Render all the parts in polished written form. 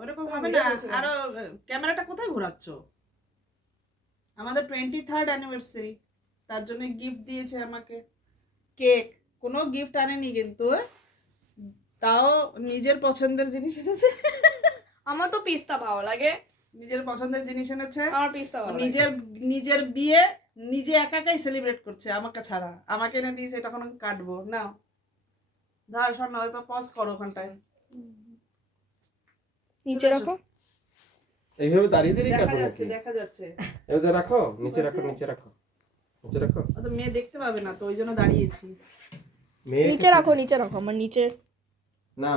ওরকম হবে না। আরো ক্যামেরাটা কোথায় ঘোরাচ্ছো? আমাদের 23rd অ্যানিভার্সারি, তার জন্য গিফট দিয়েছে আমাকে, কেক। কোনো গিফট আনেনি কিন্তু, তাও নিজের পছন্দের জিনিস এনেছে। আমার তো পিস্তা ভালো লাগে, নিজের পছন্দের জিনিস এনেছে। আমার পিস্তা ভালো লাগে। নিজের বিয়ে নিজে একা একাই সেলিব্রেট করছে আমাকে ছাড়া। আমাকে এনে দিয়েছে, এটা কোনো কাটবো না। ধর শোন না, ওই পজ করো ওখানটায়, নিচে রাখো। এইভাবে দাঁড়িয়ে দাঁড়িয়ে দেখা কাটবো যাচ্ছে নাকি? দেখা যাচ্ছে। এবার রাখো, নিচে রাখো, নিচে রাখো, নিচে রাখো। ও তো মেয়ে দেখতে পাবে না, তো ওই জন্য দাঁড়িয়েছি। নিচে রাখো, নিচে রাখো, আমার নিচে। না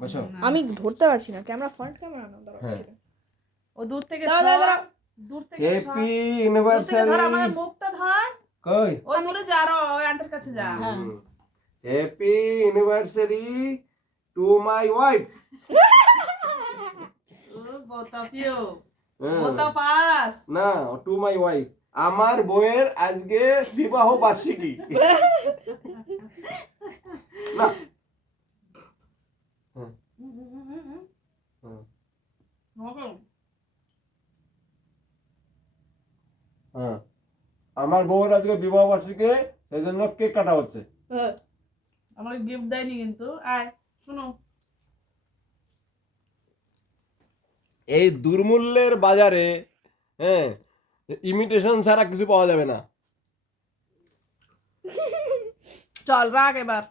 বসো। আমি ধরতে পারছি না, ক্যামেরা ফ্রন্ট ক্যামেরা না, দাঁড়াও। হ্যাঁ। ও দূর থেকে দাঁড়াও, দাঁড়াও। দূর থেকে হ্যাপি ধর ইউনিভার্সারি। আমার মুখটা ধর। কই? ওই দূরে যা, আরো ওই আন্টির কাছে যা। Happy anniversary to my wife. ও বতা পিও, বতা পাস। না, টু মাই ওয়াইফ, আমার বউয়ের আজকে বিবাহ বার্ষিকী। না হ্যাঁ, আমার বউয়ের আজকে বিবাহ বার্ষিকী, সেই জন্য কেক কাটা হচ্ছে। আমাকে গিফট দেয়নি কিন্তু। আয় শুনো, এই দুর্মূল্যের বাজারে হ্যাঁ ইমিটেশন ছাড়া কিছু পাওয়া যাবে না। চল রাখ এবার।